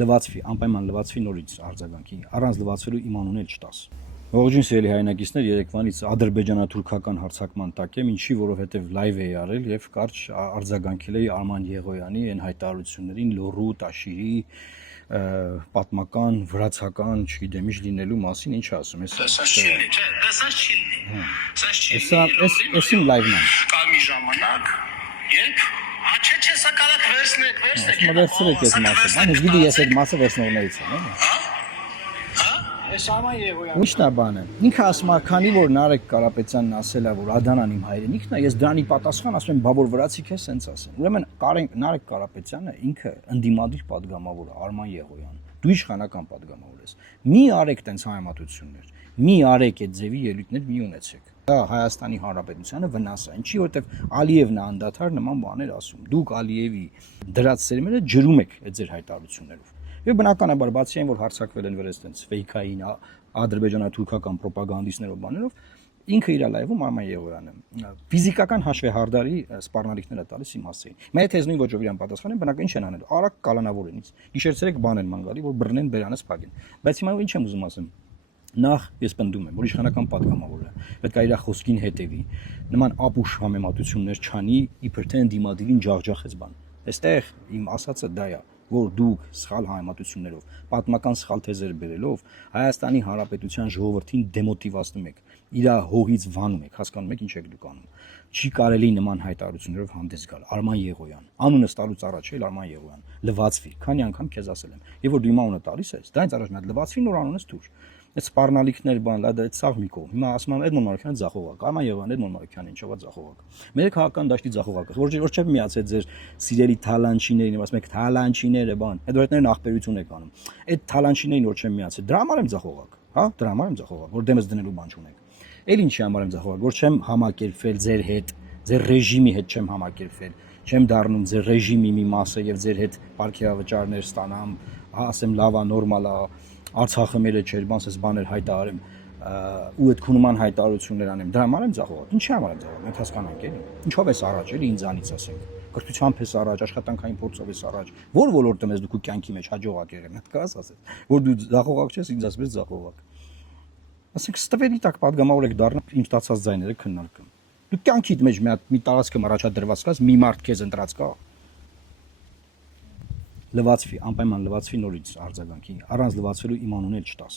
լվացվի, անպայման լվացվի նորից արձագանքի, առանց լվացվելու իմ անունը չտաս։ Ողջույն սիրելի հայրենակիցներ, երեկվանից ադրբեջանա-թուրքական հարձակման տակ եմ, ինչի, որովհետև լայվ էի արել եւ կարճ արձագանքել էի Արման Եղոյանի այն հայտարարություններին լոռու, տաշիրի, պատմական, վրացական, չգիտեմ, ինչ լինելու մասին, ինչ ասում ես։ Էս իմ լայվն է։ Կա մի ժամանակ, երբ հաչեչեսա կարակ վերցնեք, վերցրեք այս մասը, բան, ես գիտի ես այդ մասը վերցնողներից եմ, Այս Արման Եղոյանը։ Ի՞նչն է բանը։ Ինքը ասում է, քանի որ Նարեկ Կարապետյանն ասել է, որ Ադանան իմ հայրենիքն է, ես դրանի պատասխան ասում եմ, բա որ վրացիք ես սենց ասեն։ Ուրեմն Նարեկ Կարապետյանը ինքը ընդդիմադիր падգամավոր է, Արման Եղոյան։ Դու իշխանական падգամավոր ես։ Մի արեք տենց հայամատություններ։ Մի արեք այդ ձևի ելույթներ մի ունեցեք։ Դա Հայաստանի Հանրապետությանը վնաս է։ Ինչի որտեվ Ալիևն է անդադար նման բաներ ասում։ Դուք Ալիևի դրած սերմերը ջրում եք այդ ձեր հայտարարություններով։ Եվ բնականաբար բացի այն, որ հարձակվել են վրաց տենց ֆեյքային ադրբեջանա-թուրքական ռոպագանդիստներով բաներով, ինքը իր լայվում Արման Եղոյանը ֆիզիկական հաշվեհարդարի սպառնալիքները տալիս իմ հասցեին։ Մեր հետ նույն ոճով իրան պատասխանել, բնական ինչ են անել։ Արագ կալանավորեն ինձ։ Գիշերցրեք բան են ման գալի, որ բռնեն բերանս փակեն։ Բայց հիմա ինչ եմ ուզում ասեմ։ Նախ ես պնդում եմ, որ իշխանական падգամավորը պետք է իր խոսքին հետևի, նման ապուշ համեմատություններ չանի, իբր թե ընդդիմադիրին ջախջախեց բան։ Այստեղ իմ ասածը դա է, որ դուք սխալ համեմատություններով, պատմական սխալ թեզեր բերելով Հայաստանի Հանրապետության ժողովրդին դեմոտիվացնում եք, իր հողից վանում եք, հասկանում եք ինչ եք դուք անում։ Չի կարելի նման հայտարարություններով հանդես գալ։ Արման Եղոյան, անունը ստալուց առաջ էլ Արման Եղոյան, լվացվի, քանի անգամ քեզ ասել եմ։ Եվ որ դու իմ անունը տալիս ես, դրանից առաջ նա լվացվի, նոր անունս թույր։ Այդ սպառնալիքներ բան, դա ցավ մի կողմ։ Հիմա ասում եմ Էդմոն Մարուկյանը ձախողակ, Արման Եղոյանը Էդմոն Մարուկյանին ինչով է ձախողակ։ Մեր քաղաքական դաշտի ձախողակը, որ չեմ միացել ձեր սիրելի թալանչիներին, ասում եք թալանչիները բան, այդ որտեղներն ախպերություն եք անում։ Այդ թալանչիներին որ չեմ միացել, դրա համար եմ ձախողակ, հա, դրա համար եմ ձախողակ, որ դեմս դնելու բան չունեք։ Էլ ինչի համար եմ ձախողակ, որ չեմ համակերպվել ձեր հետ, ձեր ռեժիմի հետ չեմ համակերպվել, չեմ դառնում ձեր ռեժիմի մի մասը եւ ձեր հետ ապարքեավճարներ ստանամ, ասեմ լավա, նորմալ է, Արցախը մերը չէր, բանս բաներ հայտարարեմ ու այդ քունման հայտարարություններ անեմ։ Դրա համար եմ ձախողակ։ Ինչի համար եմ ձախողակ։ Մենք հասկանանք էլի։ Ինչով ես առաջ էլի ինձանից ասենք։ Կրթությամբ ես առաջ, աշխատանքային փորձով ես առաջ։ Որ ոլորտում ես դու քո կյանքի մեջ հաջողակ եղել, մտք կաս ասես։ Որ դու ձախողակ չես, ինձ ասես ձախողակ։ Ասենք ստվերի տակ падգամավոր եք դառնում, իմ ստացած ձայները քննարկում։ Դու կյանքիդ մեջ մի տարածքում առաջադրված կաս, մի մարդ քեզ ընտրած կա։ Լվացվի, անպայման լվացվի նորից արձագանքի, առանց լվացվելու իմ անունը չտաս։